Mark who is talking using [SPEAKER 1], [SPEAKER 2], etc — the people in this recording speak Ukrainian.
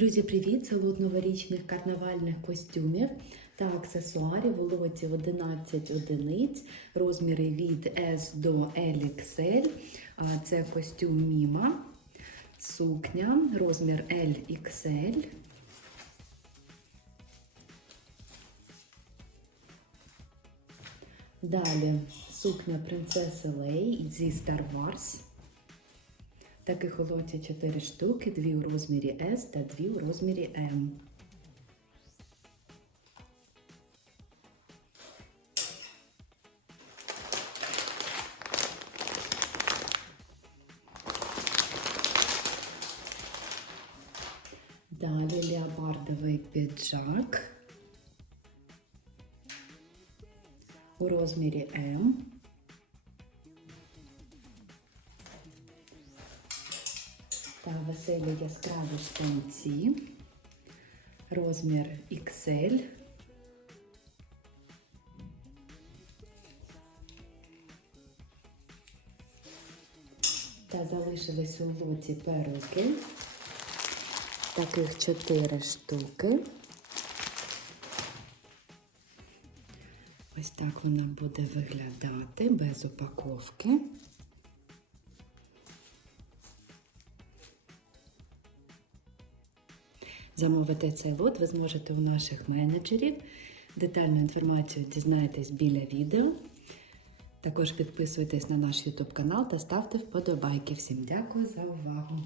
[SPEAKER 1] Друзі, привіт! Це новорічних карнавальних костюмів та аксесуарів у лоті 11 одиниць, розміри від S до LXL. Це костюм Міма, сукня, розмір LXL. Далі сукня принцеси Лей зі Star Wars. Таких лоті 4 штуки, дві у розмірі S та дві у розмірі M. Далі леопардовий піджак у розмірі М. та веселі яскраві штанці, розмір XL. Та залишились у лоті перуки. Таких 4 штуки. Ось так вона буде виглядати без упаковки. Замовити цей лот ви зможете у наших менеджерів. Детальну інформацію дізнаєтесь біля відео. Також підписуйтесь на наш YouTube канал та ставте вподобайки. Всім дякую за увагу!